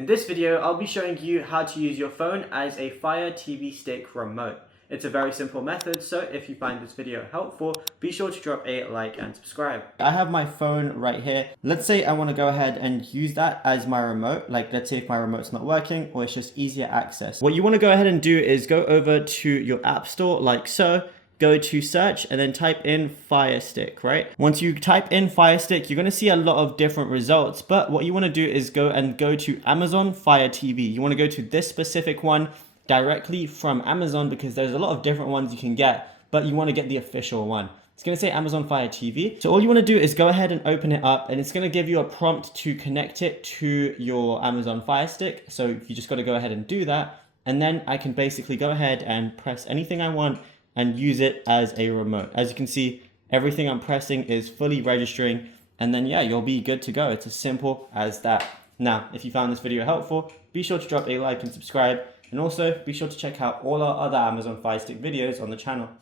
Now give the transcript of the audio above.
In this video, I'll be showing you how to use your phone as a Fire TV Stick remote. It's a very simple method, so if you find this video helpful, be sure to drop a like and subscribe. I have my phone right here. Let's say I want to go ahead and use that as my remote. Like, let's say if my remote's not working or it's just easier access. What you want to go ahead and do is go over to your app store like so. Go to search and then type in Fire Stick, right? Once you type in Fire Stick, you're gonna see a lot of different results, but what you wanna do is go to Amazon Fire TV. You wanna go to this specific one directly from Amazon because there's a lot of different ones you can get, but you wanna get the official one. It's gonna say Amazon Fire TV. So all you wanna do is go ahead and open it up and it's gonna give you a prompt to connect it to your Amazon Fire Stick. So you just gotta go ahead and do that. And then I can basically go ahead and press anything I want and use it as a remote. As you can see, everything I'm pressing is fully registering, and then yeah, you'll be good to go. It's as simple as that. Now, if you found this video helpful, be sure to drop a like and subscribe, and also be sure to check out all our other Amazon Fire Stick videos on the channel.